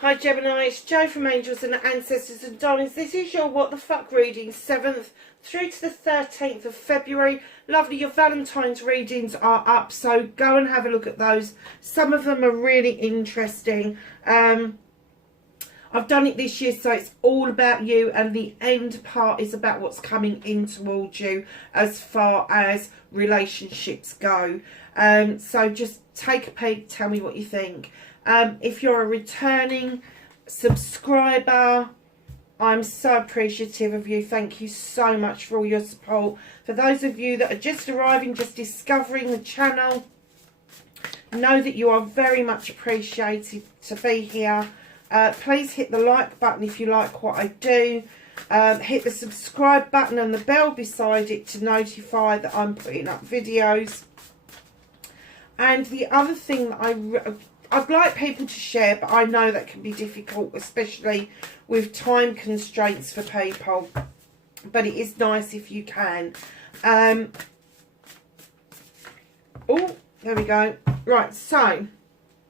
Hi Gemini, it's Jo from Angels and Ancestors and Darlings. This is your What the Fuck reading, 7th through to the 13th of February. Lovely, your Valentine's readings are up, so go and have a look at those. Some of them are really interesting. I've done it this year, so it's all about you, and the end part is about what's coming in towards you as far as relationships go. So just take a peek, tell me what you think. If you're a returning subscriber, I'm so appreciative of you. Thank you so much for all your support. For those of you that are just arriving, just discovering the channel, know that you are very much appreciated to be here. Please hit the like button if you like what I do. Hit the subscribe button and the bell beside it to notify that I'm putting up videos. And the other thing that I'd like people to share, but I know that can be difficult, especially with time constraints for people. But it is nice if you can. Oh, there we go. Right, so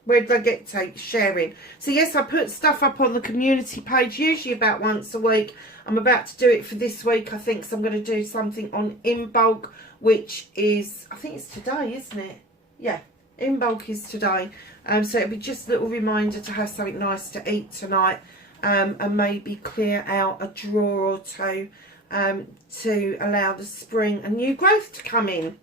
where did I get to? Sharing. So yes, I put stuff up on the community page, usually about once a week. I'm about to do it for this week, I think, so I'm going to do something on In Bulk, which is, I think it's today, isn't it? Yeah, In Bulk is today. So it'll be just a little reminder to have something nice to eat tonight, and maybe clear out a drawer or two to allow the spring and new growth to come in.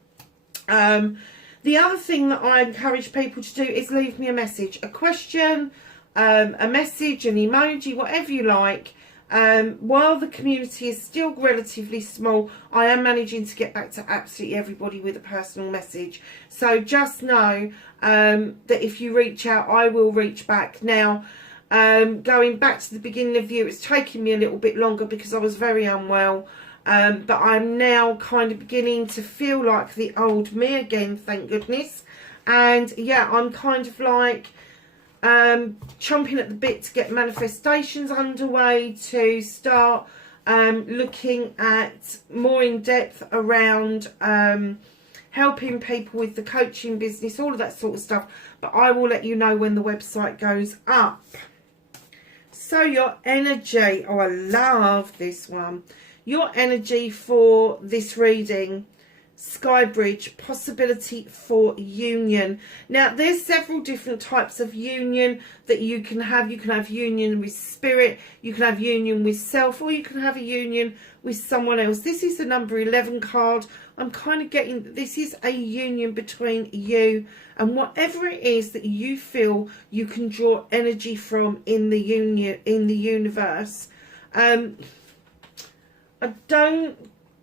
The other thing that I encourage people to do is leave me a message, a question, a message, an emoji, whatever you like. While the community is still relatively small, I am managing to get back to absolutely everybody with a personal message. So just know that if you reach out, I will reach back. Now, going back to the beginning of the year, it's taken me a little bit longer because I was very unwell. But I'm now kind of beginning to feel like the old me again, thank goodness. And yeah, I'm kind of like chomping at the bit to get manifestations underway, to start looking at more in depth around helping people with the coaching business, all of that sort of stuff. But I will let you know when the website goes up. So your energy, oh, I love this one. Your energy for this reading, Skybridge, possibility for union. Now, there's several different types of union that you can have. You can have union with spirit, you can have union with self, or you can have a union with someone else. This is the number 11 card. I'm kind of getting that this is a union between you and whatever it is that you feel you can draw energy from in the union, in the universe. I don't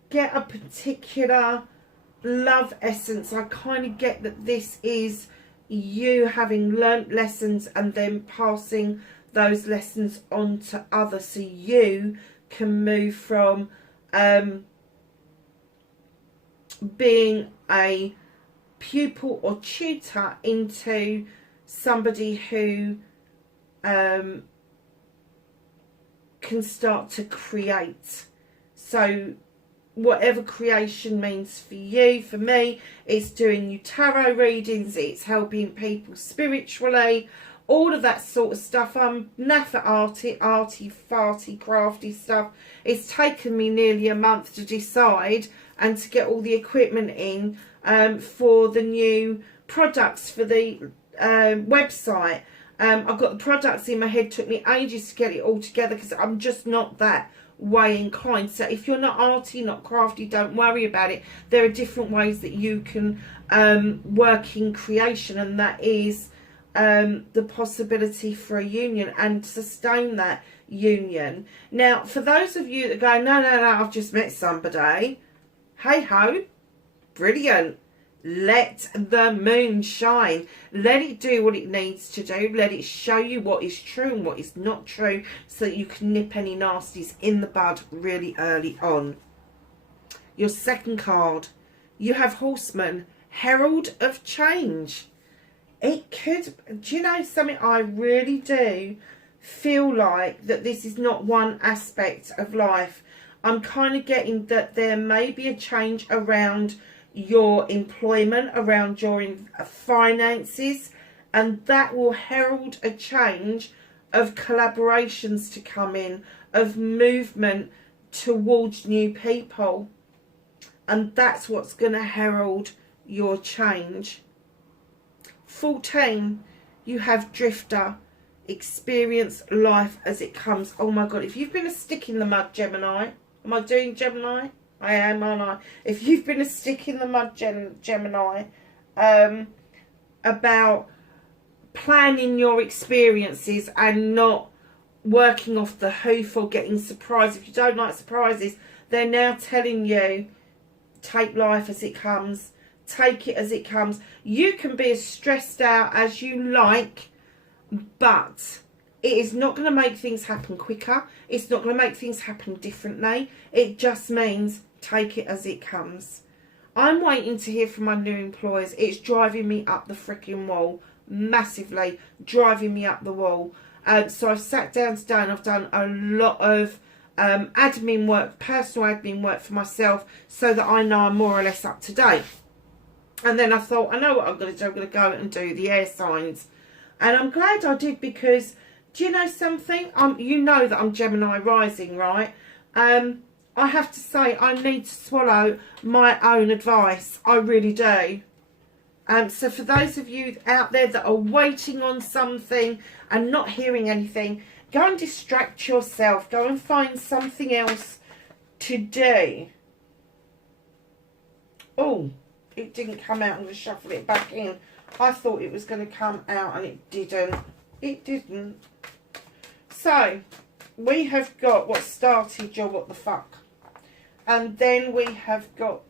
get a particular love essence. I kind of get that this is you having learnt lessons and then passing those lessons on to others, so you can move from being a pupil or tutor into somebody who can start to create. So whatever creation means for you, for me, it's doing new tarot readings, it's helping people spiritually, all of that sort of stuff. I'm naff at arty, farty, crafty stuff. It's taken me nearly a month to decide and to get all the equipment in for the new products for the website. I've got the products in my head, took me ages to get it all together because I'm just not that way inclined. So if you're not arty, not crafty, don't worry about it. There are different ways that you can work in creation, and that is the possibility for a union and sustain that union. Now, for those of you that go, no, I've just met somebody, hey ho, brilliant. Let the moon shine. Let it do what it needs to do. Let it show you what is true and what is not true, so that you can nip any nasties in the bud really early on. Your second card, you have Horseman, Herald of Change. It could, do you know something? I really do feel like that this is not one aspect of life. I'm kind of getting that there may be a change around your employment, around your finances, and that will herald a change of collaborations to come in, of movement towards new people. And that's what's going to herald your change. 14, you have drifter. Experience life as it comes. Oh my God, if you've been a stick in the mud, Gemini. Am I doing Gemini? I am, aren't I? If you've been a stick in the mud, Gemini, about planning your experiences and not working off the hoof or getting surprised. If you don't like surprises, they're now telling you, take life as it comes. Take it as it comes. You can be as stressed out as you like, but it is not going to make things happen quicker. It's not going to make things happen differently. It just means take it as it comes. I'm waiting to hear from my new employers. It's driving me up the freaking wall. Massively driving me up the wall. So I've sat down today and I've done a lot of admin work, personal admin work for myself, so that I know I'm more or less up to date. And then I thought, I know what I'm going to do. I'm going to go and do the air signs. And I'm glad I did, because do you know something? You know that I'm Gemini rising, right? I have to say, I need to swallow my own advice. I really do. So for those of you out there that are waiting on something and not hearing anything, go and distract yourself. Go and find something else to do. Oh, it didn't come out. I'm going to shuffle it back in. I thought it was going to come out and it didn't. It didn't. So, we have got what started your what the fuck. And then we have got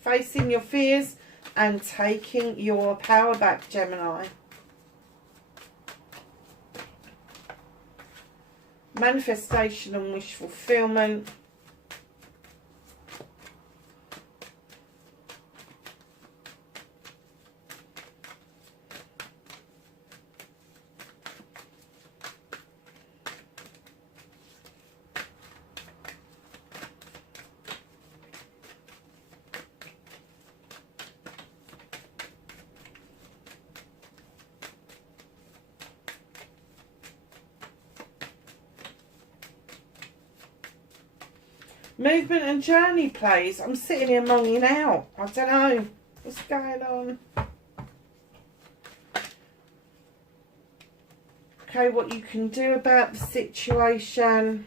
facing your fears and taking your power back, Gemini. Manifestation and wish fulfillment. Movement and journey plays. I'm sitting here moaning out. I don't know what's going on. Okay, what you can do about the situation.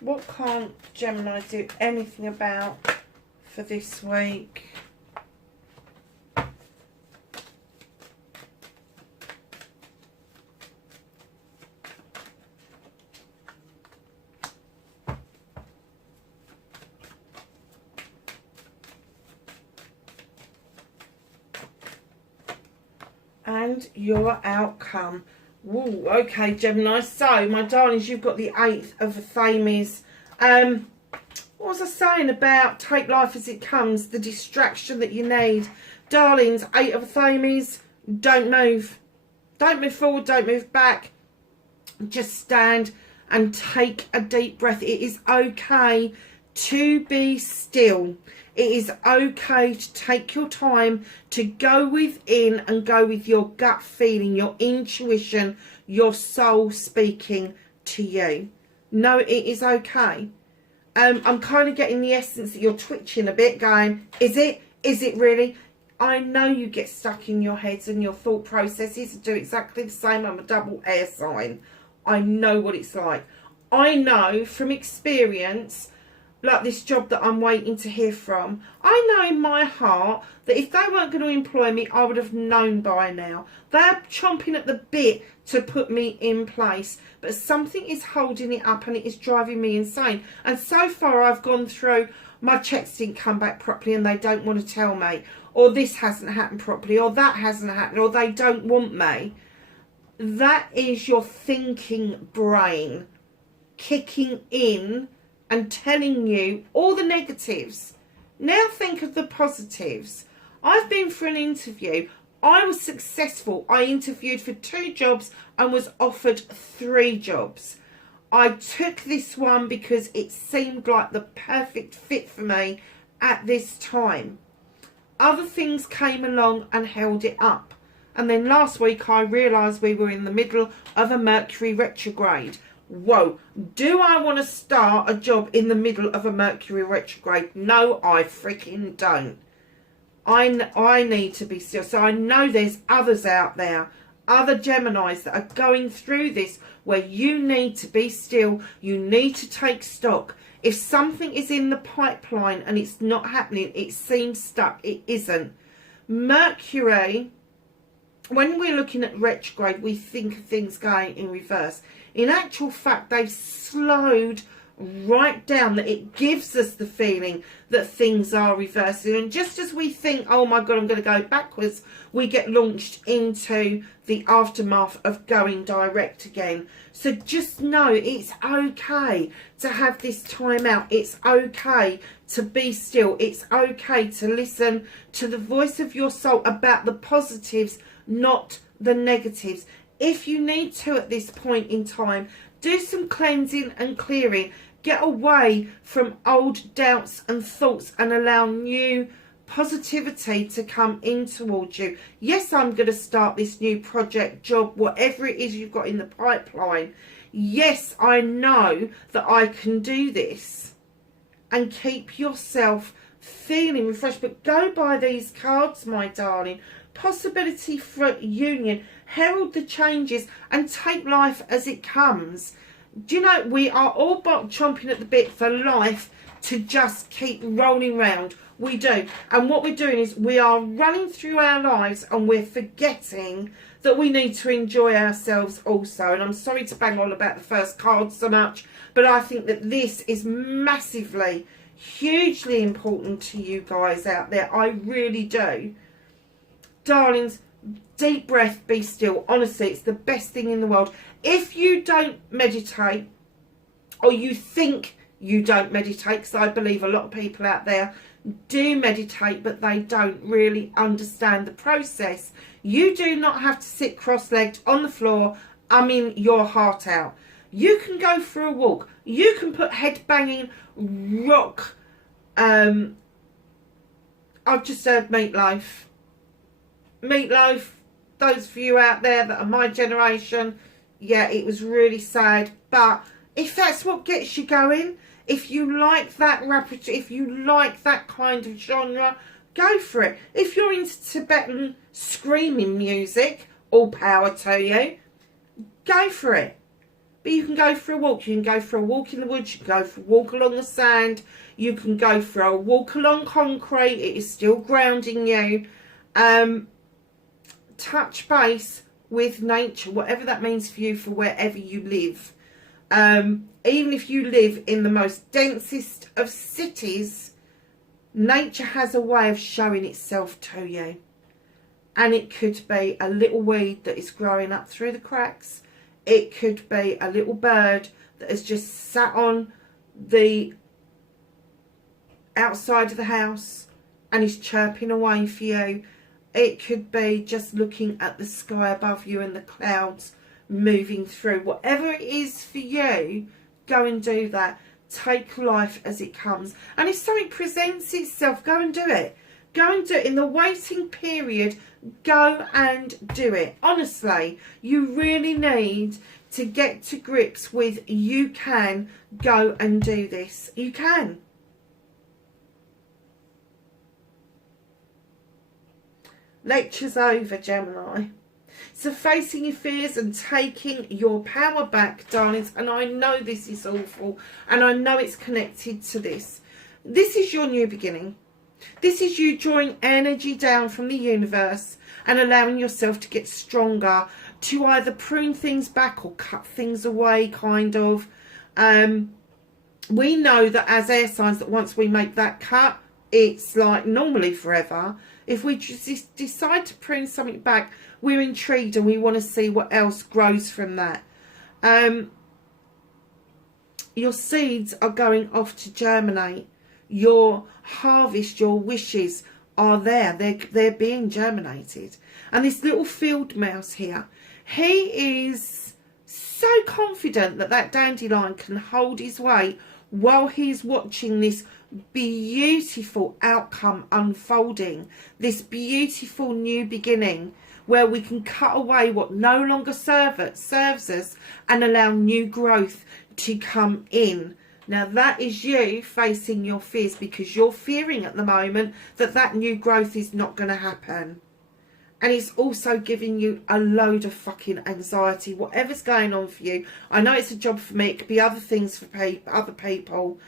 What can't Gemini do anything about for this week? And your outcome. Woo, okay, Gemini. So, my darlings, you've got the 8th of the Thames. What was I saying about take life as it comes? The distraction that you need. Darlings, 8 of the Thames. Don't move. Don't move forward. Don't move back. Just stand and take a deep breath. It is okay to be still. It is okay to take your time to go within and go with your gut feeling, your intuition, your soul speaking to you. No, it is okay. I'm kind of getting the essence that you're twitching a bit, going, is it? Is it really? I know you get stuck in your heads and your thought processes and do exactly the same. I'm a double air sign. I know what it's like. I know from experience, like this job that I'm waiting to hear from, I know in my heart that if they weren't going to employ me, I would have known by now. They're chomping at the bit to put me in place, but something is holding it up and it is driving me insane. And so far I've gone through, my checks didn't come back properly and they don't want to tell me, or this hasn't happened properly, or that hasn't happened, or they don't want me. That is your thinking brain kicking in and telling you all the negatives. Now think of the positives. I've been for an interview. I was successful. I interviewed for 2 jobs and was offered 3 jobs. I took this one because it seemed like the perfect fit for me at this time. Other things came along and held it up. And then last week I realised we were in the middle of a Mercury retrograde. Whoa, do I want to start a job in the middle of a Mercury retrograde? No, I freaking don't. I need to be still. So I know there's others out there, other Geminis that are going through this, where you need to be still. You need to take stock. If something is in the pipeline and it's not happening, it seems stuck. It isn't. Mercury, when we're looking at retrograde, we think of things going in reverse. In actual fact, they've slowed right down, that it gives us the feeling that things are reversing. And just as we think, oh my God, I'm going to go backwards, we get launched into the aftermath of going direct again. So just know it's okay to have this time out. It's okay to be still. It's okay to listen to the voice of your soul about the positives, not the negatives. If you need to at this point in time, do some cleansing and clearing. Get away from old doubts and thoughts and allow new positivity to come in towards you. Yes, I'm going to start this new project, job, whatever it is you've got in the pipeline. Yes, I know that I can do this. And keep yourself feeling refreshed. But go by these cards, my darling. Possibility for union. Herald the changes and take life as it comes. Do you know, we are all chomping at the bit for life to just keep rolling round. We do. And what we're doing is we are running through our lives and we're forgetting that we need to enjoy ourselves also. And I'm sorry to bang on about the first card so much, but I think that this is massively, hugely important to you guys out there. I really do. Darlings, deep breath, be still. Honestly, it's the best thing in the world. If you don't meditate, or you think you don't meditate, because I believe a lot of people out there do meditate, but they don't really understand the process. You do not have to sit cross-legged on the floor, your heart out. You can go for a walk. You can put head-banging rock. I've just heard Meatloaf. Meatloaf, those of you out there that are my generation, yeah, it was really sad. But if that's what gets you going, if you like that repertoire, if you like that kind of genre, go for it. If you're into Tibetan screaming music, all power to you, go for it. But you can go for a walk. You can go for a walk in the woods. You can go for a walk along the sand. You can go for a walk along concrete. It is still grounding you. Touch base with nature, whatever that means for you, for wherever you live. Even if you live in the most densest of cities, nature has a way of showing itself to you. And it could be a little weed that is growing up through the cracks. It could be a little bird that has just sat on the outside of the house and is chirping away for you. It could be just looking at the sky above you and the clouds moving through. Whatever it is for you, go and do that. Take life as it comes. And if something presents itself, go and do it. Go and do it. In the waiting period, go and do it. Honestly, you really need to get to grips with you can go and do this. You can. Lecture's over, Gemini. So facing your fears and taking your power back, darlings. And I know this is awful. And I know it's connected to this. This is your new beginning. This is you drawing energy down from the universe and allowing yourself to get stronger, to either prune things back or cut things away, kind of. We know that as air signs that once we make that cut, it's like normally forever. If we just decide to prune something back, we're intrigued and we want to see what else grows from that. Your seeds are going off to germinate. Your harvest, your wishes are there. They're being germinated. And this little field mouse here, he is so confident that that dandelion can hold his weight while he's watching this beautiful outcome unfolding, this beautiful new beginning where we can cut away what no longer serves us and allow new growth to come in. Now that is you facing your fears, because you're fearing at the moment that that new growth is not going to happen. And it's also giving you a load of fucking anxiety, whatever's going on for you. I know it's a job for me. It could be other things for other people.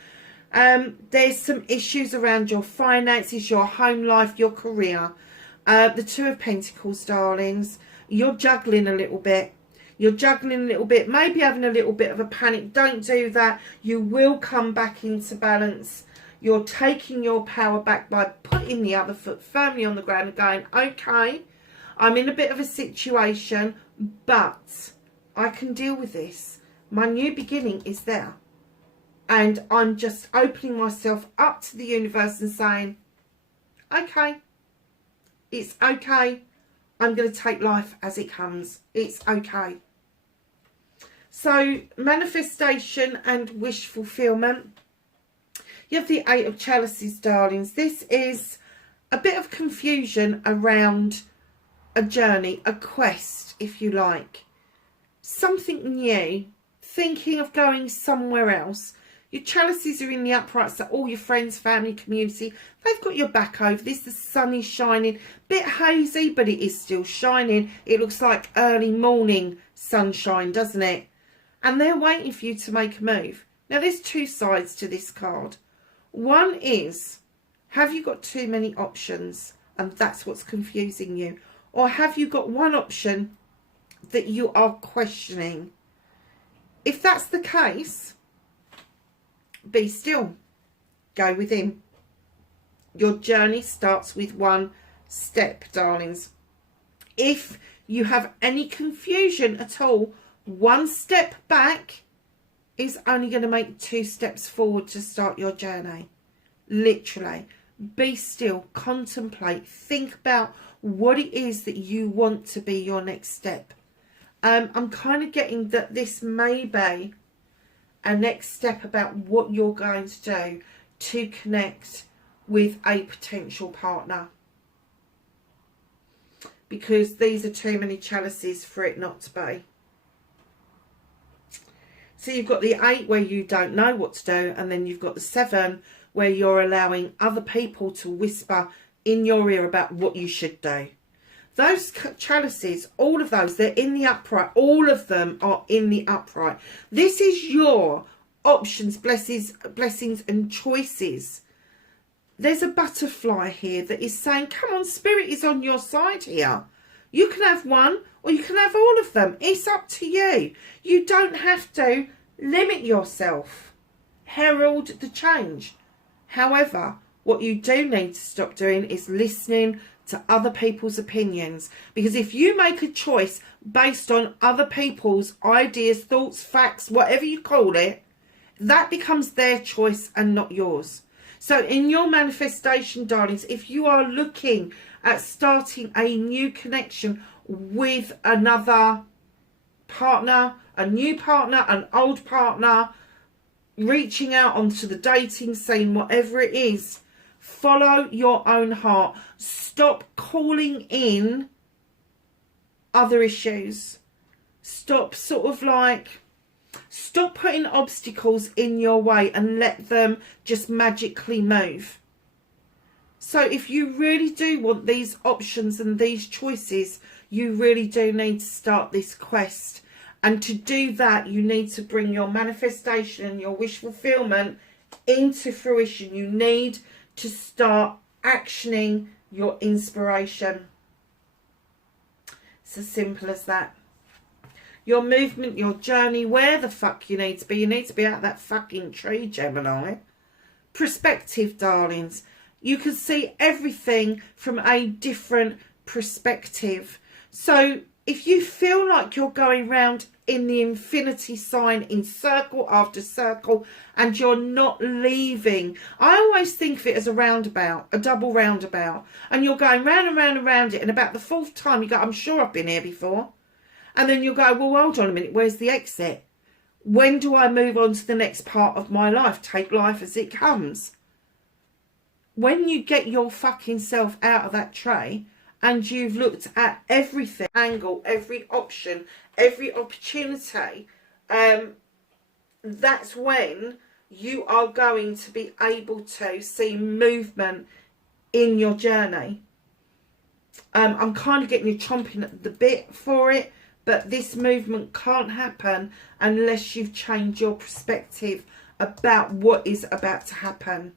There's some issues around your finances, your home life, your career. The Two of Pentacles, darlings. You're juggling a little bit. You're juggling a little bit. Maybe having a little bit of a panic. Don't do that. You will come back into balance. You're taking your power back by putting the other foot firmly on the ground and going, okay, I'm in a bit of a situation, but I can deal with this. My new beginning is there. And I'm just opening myself up to the universe and saying, okay, it's okay. I'm going to take life as it comes. It's okay. So, manifestation and wish fulfillment. You have the Eight of Chalices, darlings. This is a bit of confusion around a journey, a quest, if you like. Something new. Thinking of going somewhere else. Your chalices are in the upright, so all your friends, family, community, they've got your back over this. The sun is shining. Bit hazy, but it is still shining. It looks like early morning sunshine, doesn't it? And they're waiting for you to make a move. Now, there's two sides to this card. One is, have you got too many options? And that's what's confusing you. Or have you got one option that you are questioning? If that's the case, be still. Go within. Your journey starts with one step, darlings. If you have any confusion at all, one step back is only going to make 2 steps forward to start your journey. Literally. Be still. Contemplate. Think about what it is that you want to be your next step. I'm kind of getting that this may be a next step about what you're going to do to connect with a potential partner. Because these are too many chalices for it not to be. So you've got the 8 where you don't know what to do, and then you've got the 7 where you're allowing other people to whisper in your ear about what you should do. Those chalices, all of those, they're in the upright. All of them are in the upright. This is your options, blessings and choices. There's a butterfly here that is saying, come on, spirit is on your side here. You can have one or you can have all of them. It's up to you. You don't have to limit yourself. Herald the change. However, what you do need to stop doing is listening to other people's opinions. Because if you make a choice based on other people's ideas, thoughts, facts, whatever you call it, that becomes their choice and not yours. So in your manifestation, darlings, if you are looking at starting a new connection with another partner, a new partner, an old partner, reaching out onto the dating scene, whatever it is, follow your own heart. Stop calling in other issues. Stop stop putting obstacles in your way and let them just magically move. So if you really do want these options and these choices, you really do need to start this quest. And to do that, you need to bring your manifestation and your wish fulfillment into fruition. You need to start actioning your inspiration. It's as simple as that. Your movement, your journey, where the fuck you need to be. You need to be out that fucking tree, Gemini. Perspective, darlings. You can see everything from a different perspective. So if you feel like you're going round in the infinity sign in circle after circle and you're not leaving, I always think of it as a roundabout, a double roundabout, and you're going round and round and round it, and about the fourth time you go, I'm sure I've been here before. And then you'll go, well, hold on a minute, where's the exit? When do I move on to the next part of my life? Take life as it comes. When you get your fucking self out of that tray and you've looked at everything, angle, every option, every opportunity, that's when you are going to be able to see movement in your journey. I'm kind of getting you chomping at the bit for it, but this movement can't happen unless you've changed your perspective about what is about to happen.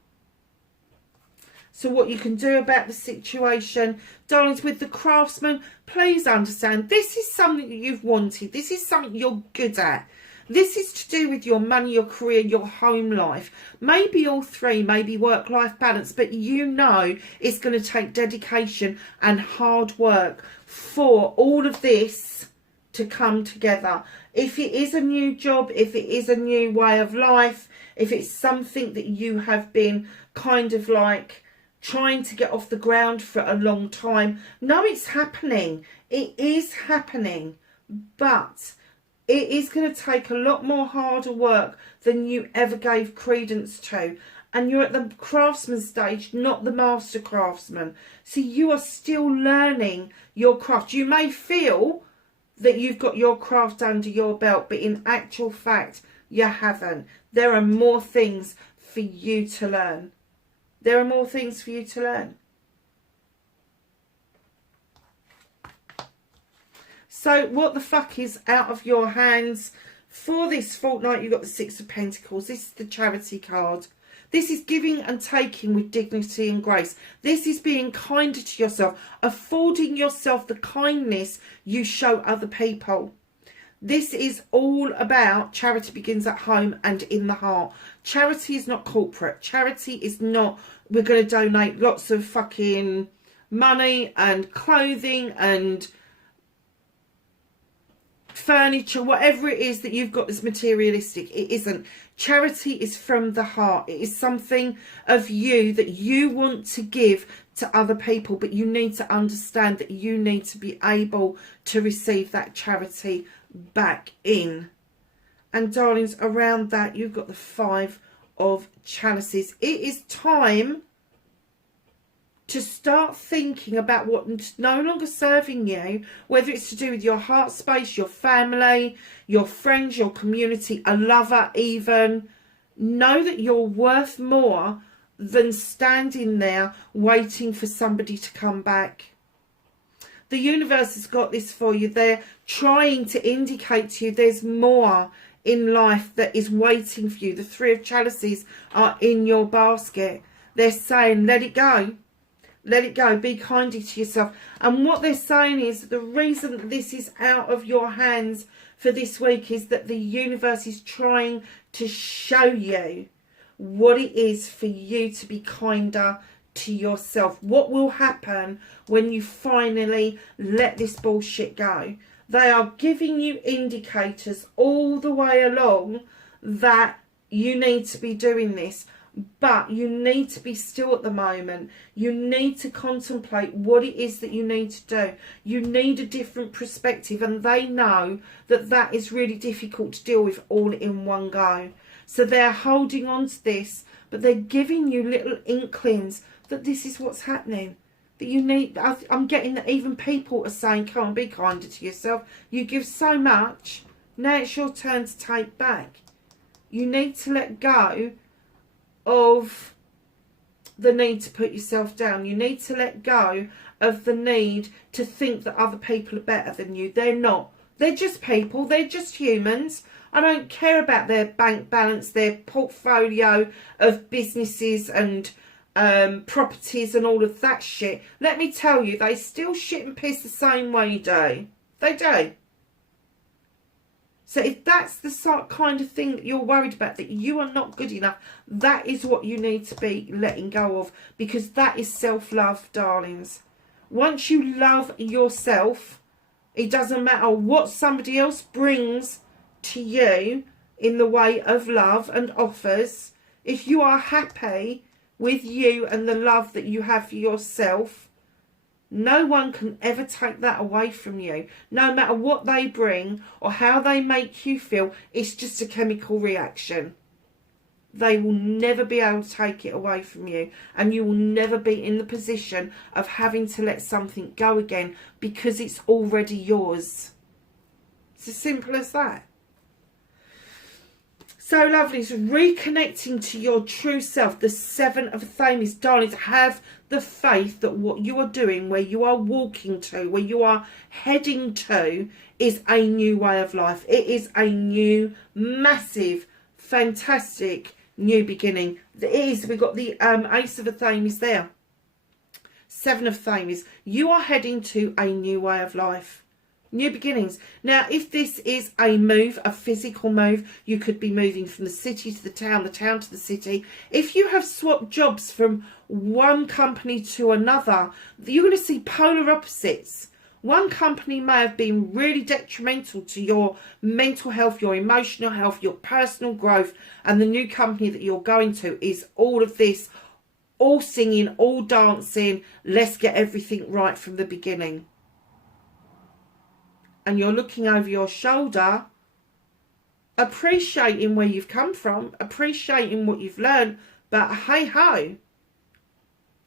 So what you can do about the situation, darlings, with the craftsman, please understand this is something that you've wanted. This is something you're good at. This is to do with your money, your career, your home life. Maybe all three, maybe work-life balance, but you know it's going to take dedication and hard work for all of this to come together. If it is a new job, if it is a new way of life, if it's something that you have been kind of like trying to get off the ground for a long time, no, it's happening. It is happening, but it is going to take a lot more harder work than you ever gave credence to. And you're at the craftsman stage, not the master craftsman. So you are still learning your craft. You may feel that you've got your craft under your belt, but in actual fact, you haven't. There are more things for you to learn. There are more things for you to learn. So what the fuck is out of your hands for this fortnight? You've got the Six of Pentacles. This is the Charity card. This is giving and taking with dignity and grace. This is being kinder to yourself, affording yourself the kindness you show other people. This is all about charity begins at home and in the heart. Charity is not corporate. Charity is not, we're going to donate lots of fucking money and clothing and furniture, whatever it is that you've got that's materialistic. It isn't. Charity is from the heart. It is something of you that you want to give to other people, but you need to understand that you need to be able to receive that charity back in. And darlings, around that you've got the Five of Chalices. It is time to start thinking about what's no longer serving you, whether it's to do with your heart space, your family, your friends, your community, a lover even. Know that you're worth more than standing there waiting for somebody to come back. The universe has got this for you. They're trying to indicate to you there's more in life that is waiting for you. The Three of Chalices are in your basket. They're saying, let it go. Let it go. Be kinder to yourself. And what they're saying is the reason that this is out of your hands for this week is that the universe is trying to show you what it is for you to be kinder to yourself. What will happen when you finally let this bullshit go? They are giving you indicators all the way along that you need to be doing this. But you need to be still at the moment. You need to contemplate what it is that you need to do. You need a different perspective, and they know that that is really difficult to deal with all in one go. So they're holding on to this, but they're giving you little inklings that this is what's happening. That you need, I'm getting that even people are saying, come on, be kinder to yourself. You give so much. Now it's your turn to take back. You need to let go of the need to put yourself down. You need to let go of the need to think that other people are better than you. They're not. They're just people. They're just humans. I don't care about their bank balance, their portfolio of businesses and properties and all of that shit. Let me tell you, they still shit and piss the same way you do. They do. So if that's the kind of thing that you're worried about, that you are not good enough, that is what you need to be letting go of, because that is self-love, darlings. Once you love yourself, It doesn't matter what somebody else brings to you in the way of love and offers. If you are happy with you and the love that you have for yourself, no one can ever take that away from you. No matter what they bring or how they make you feel, it's just a chemical reaction. They will never be able to take it away from you, and you will never be in the position of having to let something go again because it's already yours. It's as simple as that. So lovely. So reconnecting to your true self, the Seven of Thames, darlings, have the faith that what you are doing, where you are walking to, where you are heading to, is a new way of life. It is a new, massive, fantastic new beginning. It is. We've got the Ace of Thames there. Seven of Thames. You are heading to a new way of life. New beginnings. Now, if this is a move, a physical move, you could be moving from the city to the town to the city. If you have swapped jobs from one company to another, you're going to see polar opposites. One company may have been really detrimental to your mental health, your emotional health, your personal growth, and the new company that you're going to is all of this, all singing, all dancing, let's get everything right from the beginning. And you're looking over your shoulder, appreciating where you've come from, appreciating what you've learned, but hey ho,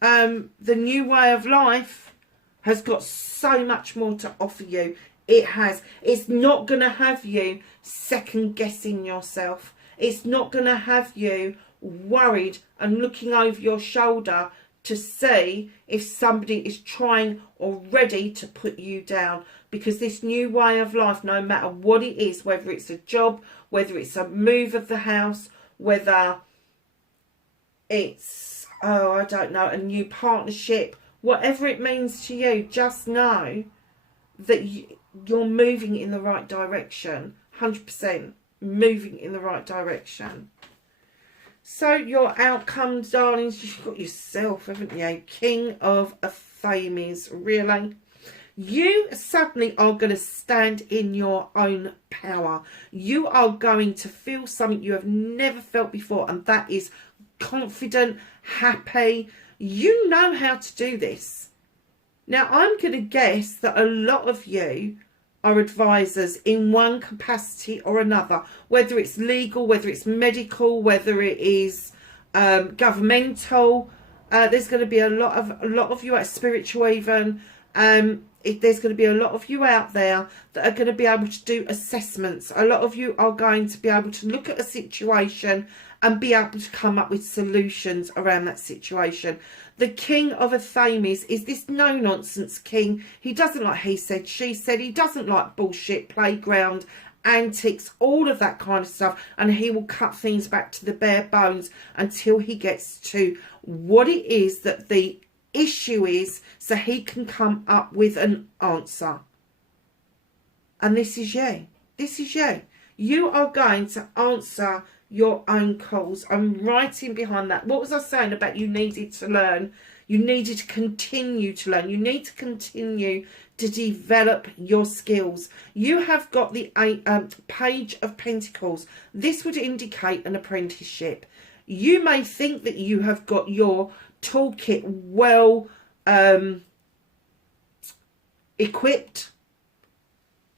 the new way of life has got so much more to offer you. It has. It's not going to have you second guessing yourself. It's not going to have you worried and looking over your shoulder to see if somebody is trying already to put you down. Because this new way of life, no matter what it is, whether it's a job, whether it's a move of the house, whether it's, I don't know, a new partnership, whatever it means to you, just know that you're moving in the right direction. 100% moving in the right direction. So your outcomes, darlings, you've got yourself, haven't you? King of Thames, really. You suddenly are going to stand in your own power. You are going to feel something you have never felt before, and that is confident, happy. You know how to do this. Now, I'm going to guess that a lot of you are advisors in one capacity or another, whether it's legal, whether it's medical, whether it is governmental. There's going to be a lot of you at spiritual even. There's going to be a lot of you out there that are going to be able to do assessments. A lot of you are going to be able to look at a situation and be able to come up with solutions around that situation. The King of Thames is this no-nonsense king. He doesn't like he said, she said. He doesn't like bullshit, playground, antics, all of that kind of stuff. And he will cut things back to the bare bones until he gets to what it is that the issue is, so he can come up with an answer. And this is you. This is you. You are going to answer your own calls. I'm writing behind that. What was I saying about you needed to learn? You needed to continue to learn. You need to continue to develop your skills. You have got the Page of Pentacles. This would indicate an apprenticeship. You may think that you have got your toolkit well equipped,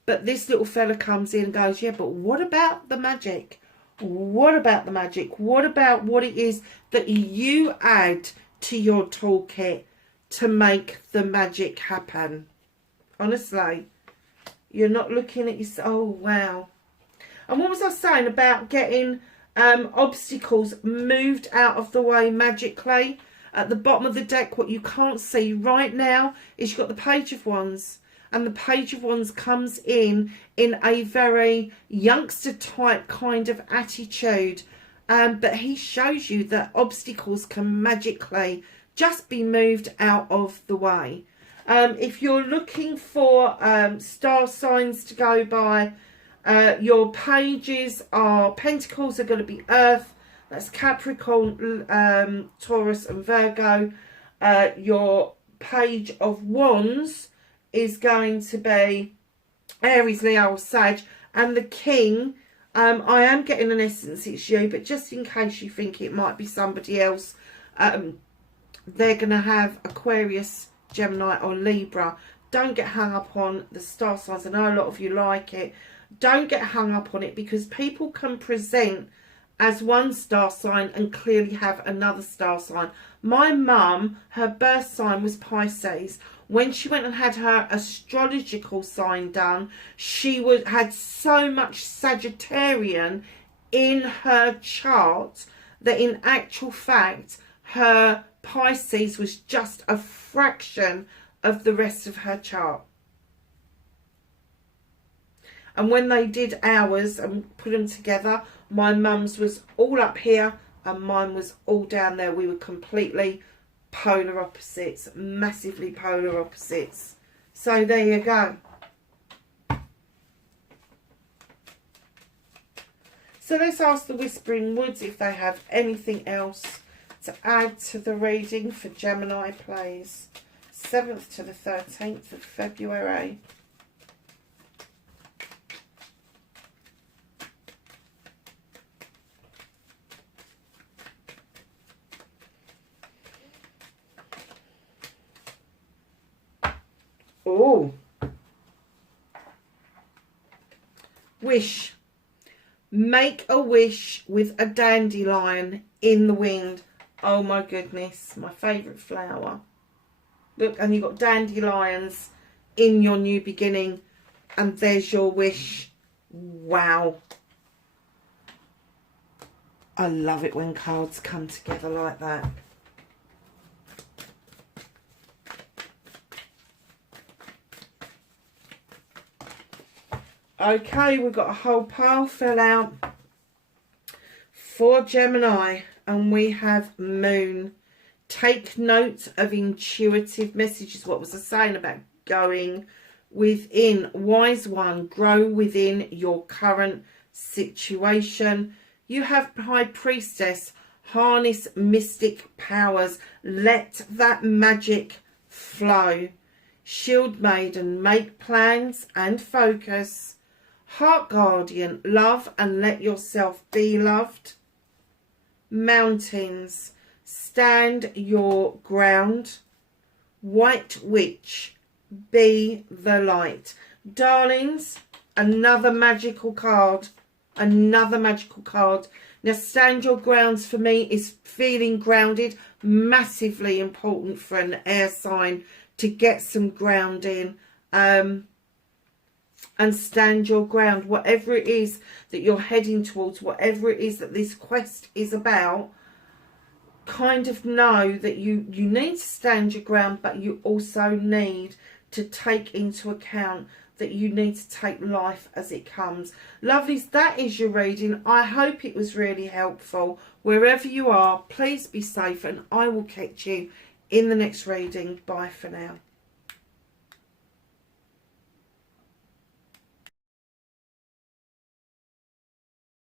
but this little fella comes in and goes, yeah, but what about the magic? What about the magic? What about what it is that you add to your toolkit to make the magic happen? Honestly, you're not looking at yourself. Oh, wow. And what was I saying about getting obstacles moved out of the way magically? At the bottom of the deck, what you can't see right now is you've got the Page of Wands. And the Page of Wands comes in a very youngster type kind of attitude. But he shows you that obstacles can magically just be moved out of the way. If you're looking for star signs to go by, your pages are Pentacles are going to be Earth. That's Capricorn, Taurus and Virgo. Your Page of Wands is going to be Aries, Leo or Sag. And the King, I am getting an essence it's you, but just in case you think it might be somebody else, they're going to have Aquarius, Gemini or Libra. Don't get hung up on the star signs. I know a lot of you like it. Don't get hung up on it, because people can present as one star sign and clearly have another star sign. My mum, her birth sign was Pisces. When she went and had her astrological sign done, she had so much Sagittarian in her chart that in actual fact her Pisces was just a fraction of the rest of her chart. And when they did ours and put them together, my mum's was all up here and mine was all down there. We were completely polar opposites, massively polar opposites. So there you go. So let's ask the Whispering Woods if they have anything else to add to the reading for Gemini, please. 7th to the 13th of February. Oh, wish. Make a wish with a dandelion in the wind. Oh my goodness, my favourite flower. Look, and you've got dandelions in your new beginning, and there's your wish. Wow. I love it when cards come together like that. Okay, we've got a whole pile fill out for Gemini, and we have Moon. Take note of intuitive messages. What was I saying about going within? Wise one, grow within your current situation. You have High Priestess, harness mystic powers. Let that magic flow. Shield Maiden, make plans and focus. Heart Guardian, love and let yourself be loved. Mountains, stand your ground. White Witch, be the light. Darlings, another magical card. Another magical card. Now, stand your grounds for me is feeling grounded. Massively important for an air sign to get some grounding. And stand your ground, whatever it is that you're heading towards, whatever it is that this quest is about. Kind of know that you need to stand your ground, but you also need to take into account that you need to take life as it comes. Lovelies, that is your reading. I hope it was really helpful. Wherever you are, please be safe, and I will catch you in the next reading. Bye for now.